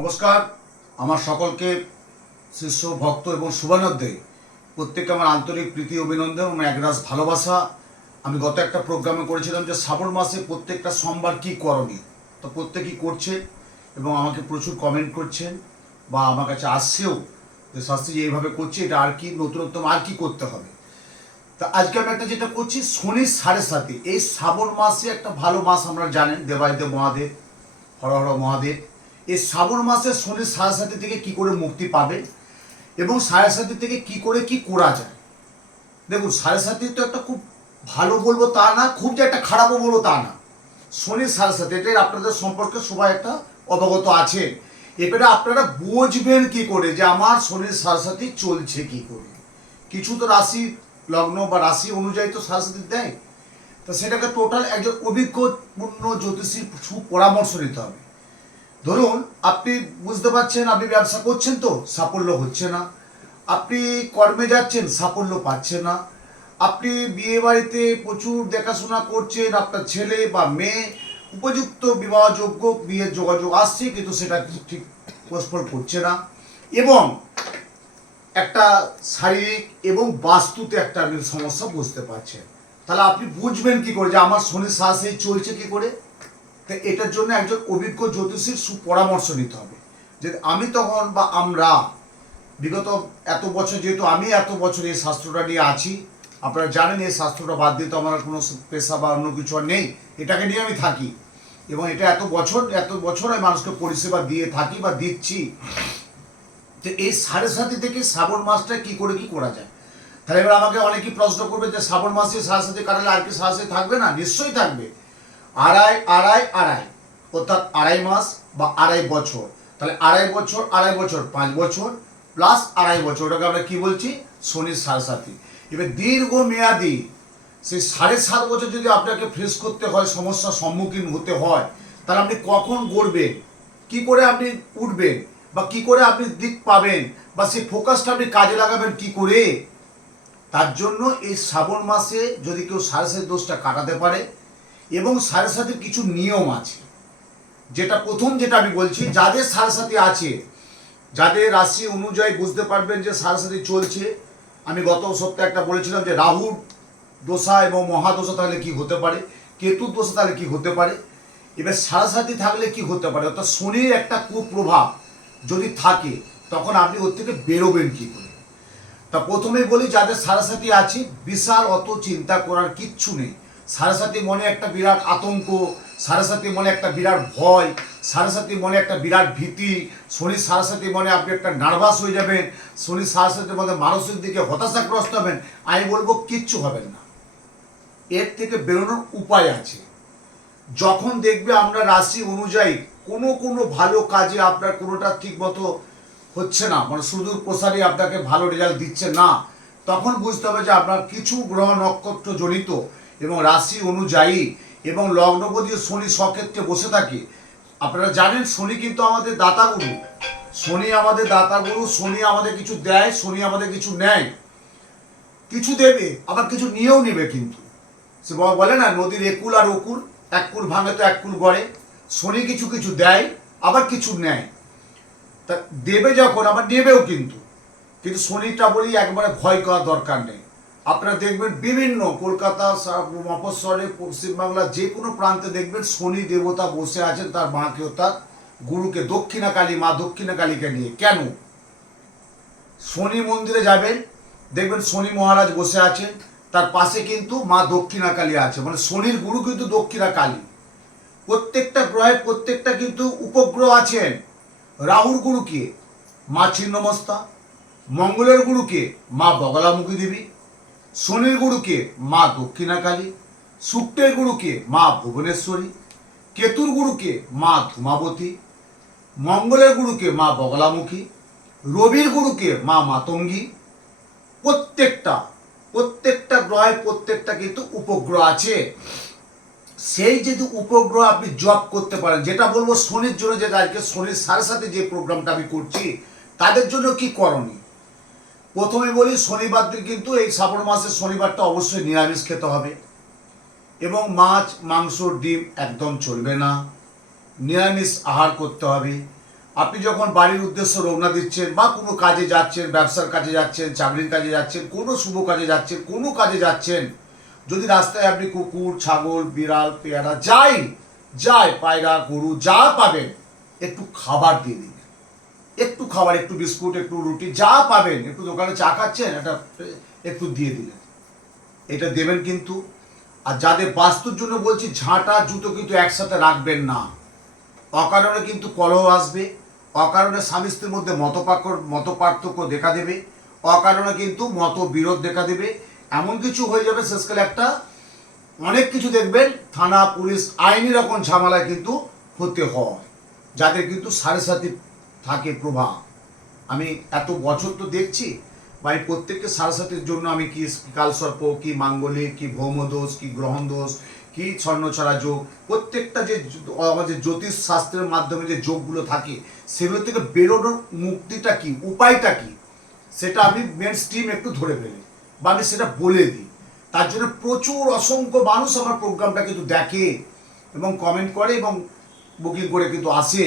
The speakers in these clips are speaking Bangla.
নমস্কার। আমার সকলকে শিষ্য ভক্ত এবং শুভানুধ্যায়ী প্রত্যেককে আমার আন্তরিক প্রীতি অভিনন্দন এবং একরাশ ভালোবাসা। আমি গত একটা প্রোগ্রামে করেছিলাম যে শ্রাবণ মাসে প্রত্যেকটা সোমবার কী করণীয়, তো প্রত্যেকেই করছে এবং আমাকে প্রচুর কমেন্ট করছেন বা আমার কাছে আসছেও যে শাস্ত্রী যে এইভাবে করছে, এটা আর কি নতুনত্ব আর কি করতে হবে। তা আজকে আমি একটা যেটা করছি, শনির 7.5। এই শ্রাবণ মাসে একটা ভালো মাস, আমরা জানেন দেবাদিদেব মহাদেব, হর হর মহাদেব। এই শ্রাবণ মাসে শনির 7.5 থেকে কি করে মুক্তি পাবে এবং 7.5 থেকে কি করে কি করা যায়। দেখুন, 7.5 তো একটা খুব ভালো বলবো তা না, খুব যে একটা খারাপও বলবো তা না। শনির 7.5 এটাই আপনাদের সম্পর্কে সবাই একটা অবগত আছে। এবারে আপনারা বুঝবেন কি করে যে আমার শনির 7.5 চলছে কি করে। কিছু তো রাশি লগ্ন বা রাশি অনুযায়ী তো 7.5 দেয়, তো সেটাকে টোটাল একজন অভিজ্ঞপূর্ণ জ্যোতিষীর সুপরামর্শ নিতে হবে। ধরুন, আপনি বুঝতে পারছেন আপনি ব্যবসা করছেন তো সাফল্য হচ্ছে না, আপনি কর্মে যাচ্ছেন সাফল্য পাচ্ছেন না, আপনি বিয়ে বাড়িতে প্রচুর দেখাশোনা করছেন, আপনার ছেলে বা মেয়ে উপযুক্ত বিবাহযোগ্য বিয়ের যোগাযোগ আসছে কিন্তু সেটা ঠিক প্রস্ফল করছে না, এবং একটা শারীরিক এবং বাস্তুতে একটা আপনি সমস্যা বুঝতে পারছেন, তাহলে আপনি বুঝবেন কি করে যে আমার শনির 7.5 চলছে কি করে। তো এটার জন্য একজন অভিজ্ঞ জ্যোতিষীর সুপরামর্শ নিতে হবে। যে আমি তখন বা আমরা বিগত এত বছর, যেহেতু আমি এত বছর এই শাস্ত্রটা নিয়ে আছি, আপনারা জানেন এই শাস্ত্রটা বাদ দিয়ে তো আমার কোনো পেশা বা অন্য কিছু আর নেই, এটাকে নিয়ে আমি থাকি এবং এটা এত বছর আমি মানুষকে পরিষেবা দিয়ে থাকি বা দিচ্ছি। তো এই 7.5 থেকে শ্রাবণ মাসটা কি করে কি করা যায়। তাহলে এবার আমাকে অনেকেই প্রশ্ন করবে যে শ্রাবণ মাসে 7.5 কাটালে আর কি 7.5 থাকবে না? নিশ্চয়ই থাকবে। আড়াই অর্থাৎ 2.5 মাস বা 2.5 বছর, তাহলে 2.5 বছর 5 বছর প্লাস 2.5 বছর, ওটাকে আমরা কি বলছি? শনির 7.5। এবার দীর্ঘমেয়াদী সেই 7.5 বছর যদি আপনাকে ফেস করতে হয়, সমস্যার সম্মুখীন হতে হয়, তাহলে আপনি কখন গড়বেন, কি করে আপনি উঠবেন বা কি করে আপনি দিক পাবেন বা সেই ফোকাসটা আপনি কাজে লাগাবেন কি করে, তার জন্য এই শ্রাবণ মাসে যদি কেউ 7.5 দোষটা কাটাতে পারে, এবং 7.5 কিছু নিয়ম আছে। যেটা প্রথম যেটা আমি বলছি, যাদের 7.5 আছে, যাদের রাশি অনুযায়ী বুঝতে পারবেন যে 7.5 চলছে। আমি গত সপ্তাহে একটা বলেছিলাম যে রাহুর দোষা এবং মহাদশা থাকলে কি হতে পারে, কেতুর দোষা তাহলে কি হতে পারে। এবার 7.5 থাকলে কি হতে পারে, অর্থাৎ শনির একটা কুপ্রভাব যদি থাকে, তখন আপনি ওর থেকে বেরোবেন কি করে। তা প্রথমে বলি, যাদের 7.5 আছে বিশাল অত চিন্তা করার কিচ্ছু নেই। 7.5 মনে একটা বিরাট আতঙ্ক, 7.5 মনে একটা বিরাট ভয়, 7.5 মনে একটা বিরাট ভীতি, শনির 7.5 মনে আপনি একটা নার্ভাস হয়ে যাবেন, শনির 7.5 মধ্যে মানসিক দিকে হতাশাগ্রস্ত হবেন। আমি বলবো কিচ্ছু হবেন না, এর থেকে বেরোনোর উপায় আছে। যখন দেখবে আমরা রাশি অনুযায়ী কোনো ভালো কাজে আপনার কোনোটা ঠিক মতো হচ্ছে না, মানে সুদূর প্রসারী আপনাকে ভালো রেজাল্ট দিচ্ছে না, তখন বুঝতে হবে যে আপনার কিছু গ্রহ নক্ষত্র জনিত এবং রাশি অনুযায়ী এবং লগ্নপতি শনি স্বক্ষেত্রে বসে থাকে। আপনারা জানেন শনি কিন্তু আমাদের দাতাগুরু, শনি আমাদের দাতাগুরু, শনি আমাদের কিছু দেয়, শনি আমাদের কিছু নেয়, কিছু দেবে আবার কিছু নিয়েও নেবে। কিন্তু সে বলে না, নদীর একুল আর ওকুল, এক কুল ভাঙে তো এক কুল গড়ে। শনি কিছু কিছু দেয় আবার কিছু নেয়, তা দেবে যখন আবার নেবেও। কিন্তু শনিটা বলি একবারে ভয় করার দরকার নেই। আপনারা দেখবেন বিভিন্ন কলকাতা, মফস্বলে, পশ্চিমবাংলার যে কোনো প্রান্তে দেখবেন শনি দেবতা বসে আছেন তার মাকে অর্থাৎ গুরুকে, দক্ষিণা কালী মা দক্ষিণা কালীকে নিয়ে। কেন? শনি মন্দিরে যাবেন, দেখবেন শনি মহারাজ বসে আছেন, তার পাশে কিন্তু মা দক্ষিণা কালী আছে, মানে শনির গুরু কিন্তু দক্ষিণা কালী। প্রত্যেকটা গ্রহের প্রত্যেকটা কিন্তু উপগ্রহ আছেন। রাহুর গুরুকে মা ছিন্নমস্তা, মঙ্গলের গুরুকে মা বগলামুখী দেবী, শনির গুরুকে মা দক্ষিণা কালী, শুক্রের গুরুকে মা ভুবনেশ্বরী, কেতুর গুরুকে মা ধূমাবতী, মঙ্গলের গুরুকে মা বগলামুখী, রবির গুরুকে মা মাতঙ্গী। প্রত্যেকটা গ্রহের প্রত্যেকটা কিন্তু উপগ্রহ আছে। সেই যদি উপগ্রহ আপনি জব করতে পারেন, যেটা বলবো শনির জন্য, যেটা আজকে শনির 7.5 যে প্রোগ্রামটা আমি করছি, তাদের জন্য কি করণীয়। প্রথমে বলি, শনিবার দিন কিন্তু এই শ্রাবণ মাসের শনিবারটা অবশ্যই নিরামিষ খেতে হবে এবং মাছ মাংস ডিম একদম চলবে না, নিরামিষ আহার করতে হবে। আপনি যখন বাড়ির উদ্দেশ্যে রওনা দিচ্ছেন বা কোনো কাজে যাচ্ছেন, ব্যবসার কাজে যাচ্ছেন, চাকরির কাজে যাচ্ছেন, কোনো শুভ কাজে যাচ্ছেন, কোনো কাজে যাচ্ছেন, যদি রাস্তায় আপনি কুকুর, ছাগল, বিড়াল, পেয়ারা যায় পায়রা, গরু যা পাবেন একটু খাবার দিয়ে দিন। একটু খাবার, একটু বিস্কুট, একটু রুটি যা পাবেন, একটু দোকানে চা খাচ্ছেন, একটু দিয়ে দিলেন। এটা দেবেন কিন্তু। আর যাদের বাস্তুর জন্য বলছি, ঝাঁটা জুতো কিন্তু একসাথে রাখবেন না। অকারণে কিন্তু কলহ আসবে, অকারণে স্বামী স্ত্রীর মধ্যে মতপার্থক্য দেখা দেবে, অকারণে কিন্তু মতবিরোধ দেখা দেবে। এমন কিছু হয়ে যাবে শেষকালে একটা অনেক কিছু দেখবেন থানা পুলিশ আইনি রকম ঝামেলায় কিন্তু হতে হয়, যাদের কিন্তু সাড়ে সাথে থাকে প্রভাব। আমি এত বছর তো দেখছি, বা এই প্রত্যেককে সাড়ে সাথের জন্য আমি কি কালসর্প, কি মাঙ্গলিক, কি ভৌমদোষ, কি গ্রহণ দোষ, কি ছন্নছড়া যোগ, প্রত্যেকটা যে আমাদের জ্যোতিষ শাস্ত্রের মাধ্যমে যে যোগগুলো থাকে, সেগুলো থেকে বেরোনোর মুক্তিটা কি, উপায়টা কি, সেটা আমি মেন স্ট্রিম একটু ধরে ফেলি বা আমি সেটা বলে দিই। তার জন্য প্রচুর অসংখ্য মানুষ আমার প্রোগ্রামটা কিন্তু দেখে এবং কমেন্ট করে এবং বুকিং করে কিন্তু আসে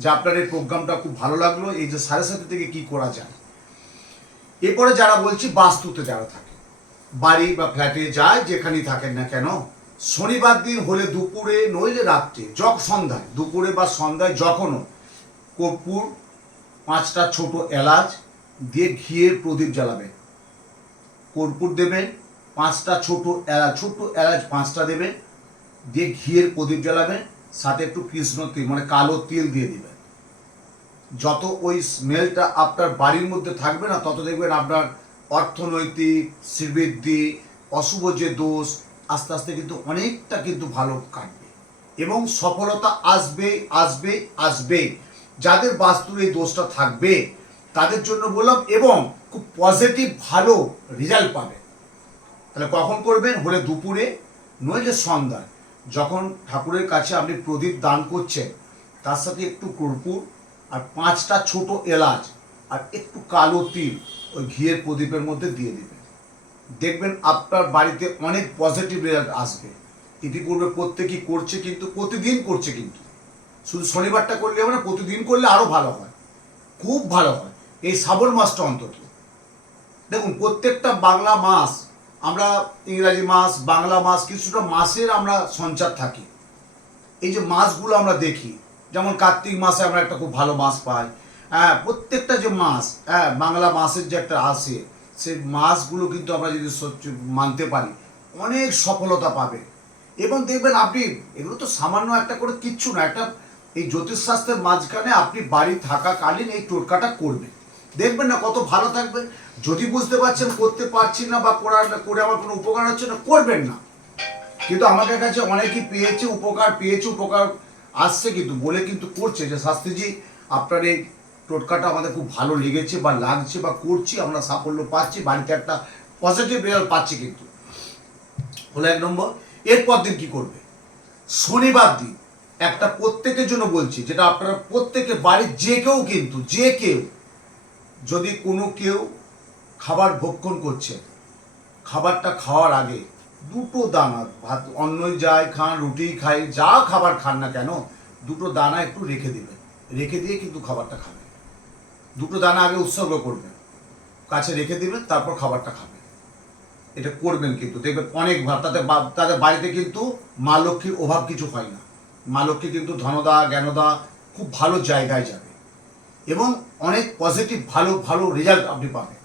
যে আপনার এই প্রোগ্রামটা খুব ভালো লাগলো, এই যে সাড়ে সাথে থেকে কি করা যায়। এরপরে যারা বলছি বাস্তুতে যারা থাকে, বাড়ি বা ফ্ল্যাটে যায় যেখানেই থাকেন না কেন, শনিবার দিন হলে দুপুরে নইলে রাত্রে সন্ধ্যায়, দুপুরে বা সন্ধ্যায় যখনও কর্পূর, 5টা ছোট এলাচ দিয়ে ঘিয়ের প্রদীপ জ্বালাবেন। কর্পূর দেবেন, 5টা ছোট এলাচ 5টা দেবেন, দিয়ে ঘিয়ের প্রদীপ জ্বালাবেন, সাথে একটু কৃষ্ণ তিল মানে কালো তিল দিয়ে দিবেন। যত ওই স্মেলটা আপনার বাড়ির মধ্যে থাকবে না, তত দেখবেন আপনার অর্থনৈতিক শ্রীবৃদ্ধি, অশুভ যে দোষ আস্তে আস্তে কিন্তু অনেকটা কিন্তু ভালো কাটবে এবং সফলতা আসবে আসবে আসবে। যাদের বাস্তুর এই দোষটা থাকবে তাদের জন্য বললাম, এবং খুব পজিটিভ ভালো রেজাল্ট পাবে। তাহলে কখন করবেন? হলে দুপুরে নইলে সন্ধ্যায়, যখন ঠাকুরের কাছে আপনি প্রদীপ দান করছেন, তার সাথে একটু কর্পূর আর 5টা ছোট এলাচ আর একটু কালো তিল ওই ঘিয়ের প্রদীপের মধ্যে দিয়ে দেবেন। দেখবেন আপনার বাড়িতে অনেক পজিটিভ রেজাল্ট আসবে। ইতিপূর্বে প্রত্যেকেই করছে, কিন্তু প্রতিদিন করছে, কিন্তু শুধু শনিবারটা করলে হবে না, প্রতিদিন করলে আরও ভালো হয়, খুব ভালো হয়। এই শ্রাবণ মাসটা অন্তত দেখুন, প্রত্যেকটা বাংলা মাস, আমরা ইংরাজি মাস, বাংলা মাস, কিছুটা মাসের আমরা সঞ্চার থাকি। এই যে মাসগুলো আমরা দেখি, যেমন কার্তিক মাসে আমরা একটা খুব ভালো মাস পাই। হ্যাঁ, প্রত্যেকটা যে মাস, হ্যাঁ বাংলা মাসের যে একটা আসে, সেই মাসগুলো কিন্তু আমরা যদি মানতে পারি অনেক সফলতা পাবে। এবং দেখবেন আপনি, এগুলো তো সামান্য একটা করে কিচ্ছু না, একটা এই জ্যোতিষশাস্ত্রের মাঝখানে আপনি বাড়ি থাকাকালীন এই টোটকাটা করবেন, দেখবেন না কত ভালো থাকবে। যদি বুঝতে পারছেন করতে পারছি না বা করে আমার কোনো উপকার হচ্ছে না, করবেন না। কিন্তু আমাদের কাছে অনেকেই পেয়েছে উপকার আসছে, কিন্তু বলে কিন্তু করছে যে শাস্ত্রীজি আপনার এই টোটকাটা আমাদের খুব ভালো লেগেছে বা লাগছে বা করছি, আমরা সাফল্য পাচ্ছি, বাড়িতে একটা পজিটিভ রেজাল্ট পাচ্ছি। কিন্তু হলো 1 নম্বর। এরপর দিন কি করবে? শনিবার দিন একটা প্রত্যেকের জন্য বলছি, যেটা আপনারা প্রত্যেকের বাড়ির যে কেউ যদি কোনো কেউ খাবার ভক্ষণ করছে, খাবারটা খাওয়ার আগে 2টো দানা, ভাত অন্নই যায় খান, রুটি খাই, যা খাবার খান না কেন, 2টো দানা একটু রেখে দেবেন, রেখে দিয়ে কিন্তু খাবারটা খাবেন। 2টো দানা আগে উৎসর্গ করবেন, কাছে রেখে দেবেন, তারপর খাবারটা খাবেন। এটা করবেন কিন্তু দেখবেন অনেক তাদের বাড়িতে কিন্তু মা লক্ষ্মীর অভাব কিছু হয় না। মা লক্ষ্মী কিন্তু ধনদা জ্ঞানদা খুব ভালো জায়গায় যাবে এবং অনেক পজিটিভ ভালো ভালো রেজাল্ট আপনি পাবেন।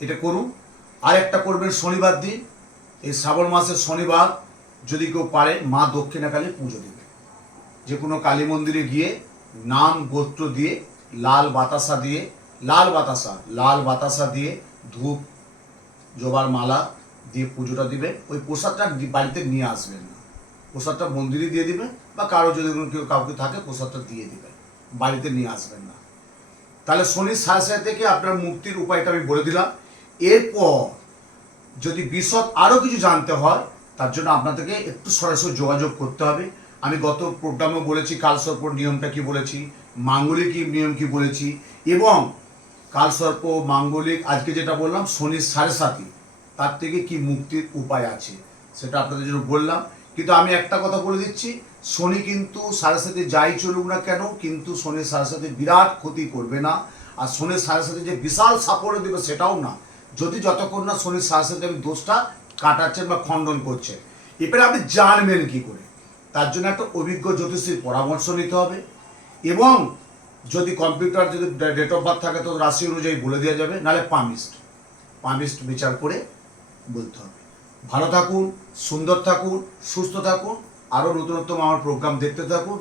এটা করুন। আর একটা করবেন শনিবার দিন, এই শ্রাবণ মাসের শনিবার যদি কেউ পারে মা দক্ষিণাকালী পুজো দেবে। যে কোনো কালী মন্দিরে গিয়ে নাম গোত্র দিয়ে লাল বাতাসা দিয়ে ধূপ জবার মালা দিয়ে পুজোটা দিবেন। ওই প্রসাদটা বাড়িতে নিয়ে আসবেন না, প্রসাদটা মন্দিরে দিয়ে দিবেন বা কারো যদি কেউ কাউকে থাকে প্রসাদটা দিয়ে দিবেন, বাড়িতে নিয়ে আসবেন না। তাহলে শনির সাড়ে থেকে আপনার মুক্তির উপায়টা আমি বলে দিলাম। এরপর যদি বিশদ আরও কিছু জানতে হয়, তার জন্য আপনাদেরকে একটু সরাসরি যোগাযোগ করতে হবে। আমি গত প্রোগ্রামে বলেছি কালসর্প নিয়মটা কি বলেছি, মাঙ্গলিক নিয়ম কি বলেছি, এবং কালসর্প মাঙ্গলিক আজকে যেটা বললাম শনির 7.5 তার থেকে কি মুক্তির উপায় আছে সেটা আপনাদের জন্য বললাম। কিন্তু আমি একটা কথা বলে দিচ্ছি, শনি কিন্তু সাড়ে সাথে যাই চলুক না কেন, কিন্তু শনির সাড়ে সাথে বিরাট ক্ষতি করবে না। আর শনির সাড়ে সাথে যে বিশাল সাপোর্ট দেবে সেটাও না, যদি যতক্ষণ না শনির সাড়ে সাথে আমি দোষটা কাটাচ্ছেন বা খণ্ডন করছে। এবারে আপনি জানবেন কি করে, তার জন্য একটা অভিজ্ঞ জ্যোতিষীর পরামর্শ নিতে হবে, এবং যদি কম্পিউটার যদি ডেট অফ বার্থ থাকে তো রাশি অনুযায়ী বলে দেওয়া যাবে, নাহলে পামিস্ট বিচার করে বলতে হবে। ভালো থাকুন, সুন্দর থাকুন, সুস্থ থাকুন, আরও নতুনত্ব আমার প্রোগ্রাম দেখতে থাকুন।